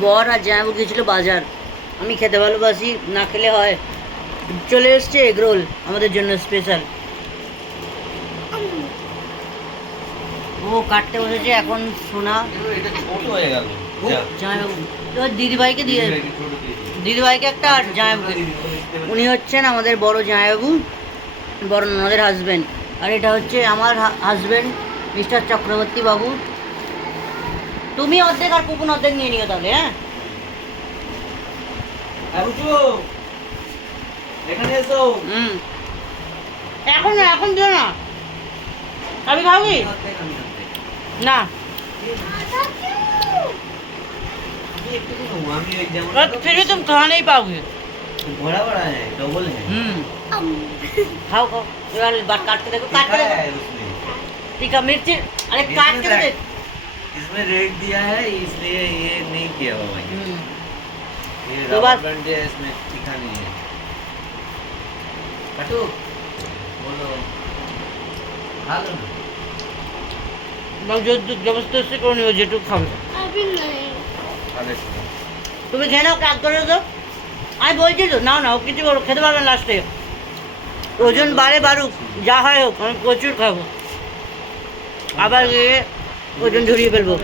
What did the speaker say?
বর আর জামাইবাবু গিয়েছিল বাজার। আমি খেতে ভালোবাসি, না খেলে হয়। চলে এসছে এগরোল আমাদের জন্য স্পেশাল। ও কাটতে বসেছে এখন। সোনা এটা ছোট হয়ে গেল। জামাইবাবু এবার দিদিভাইকে দিয়ে, দিদিভাইকে একটা আর জামাইবাবুকে। উনি হচ্ছেন আমাদের বড় জামাইবাবু, বড় ননদের হাজব্যান্ড। আর এটা হচ্ছে আমার হাজব্যান্ড মিস্টার চক্রবর্তী বাবু। তুমি অর্ধেক আর পুপুন অর্ধেক নিয়ে নিও তাহলে। হ্যাঁ এখানে এসো। এখন না, এখন দিও না। আমি খাবি না। फिर भी तुम खा नहीं पाओगे। बड़ा बड़ा है, डबल है। खाओ खाओ। बात काट के देखो, काट के देखो। ठीक है मिर्ची, अरे काट के देख। इसमें रेट दिया है इसलिए ये नहीं किया बाबा। ये तो रबर बस- बैंड है, इसमें तीखा नहीं है। कटो बोलो खा लो ना। জবরদস্তি করে নিও যেটুকু খাবে। खा ले इसको। তুমি খেয়ে নাও, কাজ করে তো। আমি বলছি তো, নাও না, ও কিছু করো, খেতে পারবে না লাস্টে। ওজন বাড়ে বাড়ুক, যা হয় হোক, আমি প্রচুর খাবো। আবার গিয়ে ওজন ঝরিয়ে ফেলবো।